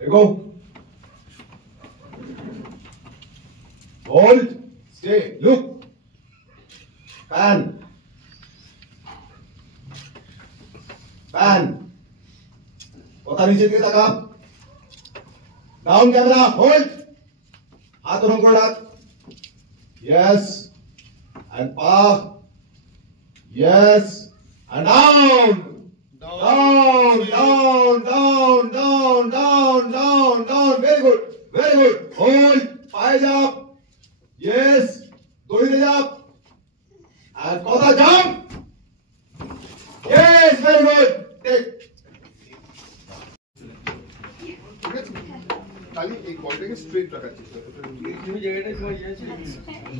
Go. Hold. Stay. Look. Pan. Pan. কথা নিচে দিকে তাকা। Down camera. Hold. হাত ওরকম করে রাখ। Yes. And up. Yes. And down. Down, down, down, down, down, down, down. Very good. Very good. Hold. Eyes up. Yes. Dori up. And Kota jump. Yes. Very good. Take. খালি এই বলটাকে straight রাখার চেষ্টা করতে তুমি জায়গাটা তোমার ইয়ে আছে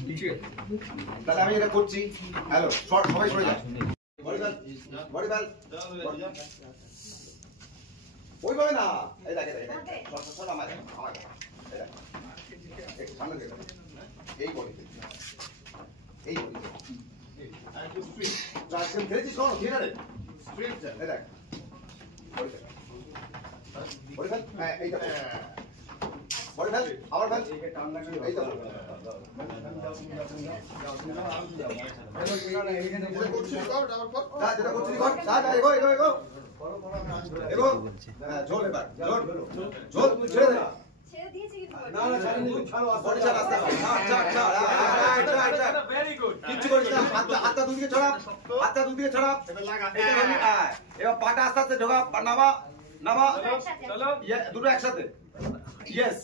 ঠিক আছে তাহলে আমি এটা করছি হ্যালো শর্ট সবাই সরে যাও বডি বেল ওই ভাবে না এই দেখে শর্ট শর্ট আমার এই সামনে দেখো এই বডি এই বডি আর টু স্ট্রেট ট্রান্সফার ফেরেছিস কোন ঠিক আছে স্ট্রেট যা এই দেখ বডি বেল হ্যাঁ এইটা বডি বেল আবার বেল এই টান লাগা এই তো পাটা আস্তে আস্তে ঢোকা নামা নামা দুটো একসাথে ইয়েস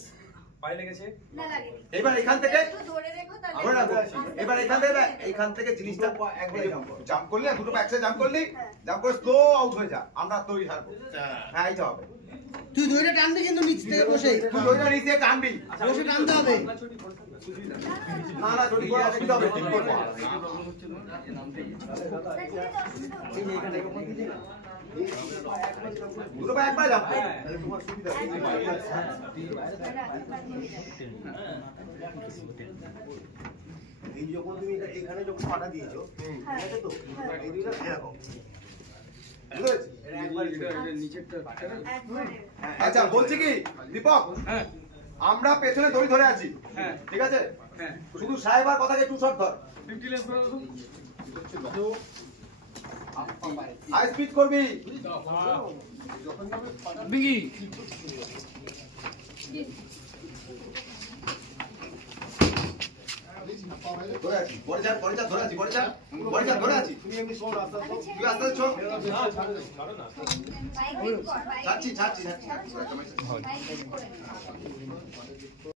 পায়ে লেগেছে না লাগে এবার এখান থেকে ধরে রেখো তাহলে ধরে রাখো এবার এখান থেকে জিনিসটা একবারে জাম্প করলে দুটো একসাথে জাম্প করলি জাম্প করে স্লো আউট হয়ে যা আমরা তৈরি থাকবো হ্যাঁ এইটা হবে তুই দইটা টানবি কিন্তু নিচ থেকে বসে তুই দইটা নিচে টানবি বসে টানতে হবে না না চটি করে আসতে হবে ঠিক করব দুটো পা একবার জাম্প তোমার সুবিধা এই যখন তুমি এখানে যখন পাটা দিয়েছো ঠিক আছে তো এই দুইটা এরকম আচ্ছা বলছি কি দীপক আমরা পেছনে দড়ি ধরে আছি ঠিক আছে শুধু সাহেবার কথাকে একটু শর্ট ধর 50 লেন্স করে দাও হাই স্পিড করবি বিগি ধরে আছি বড় যা ধরে আছি ধরে আছি তুমি এমনি শোন রাস্তা তুই আস্তে আস্তে বাইক কর বাইক ছাড়ছি বাইক করে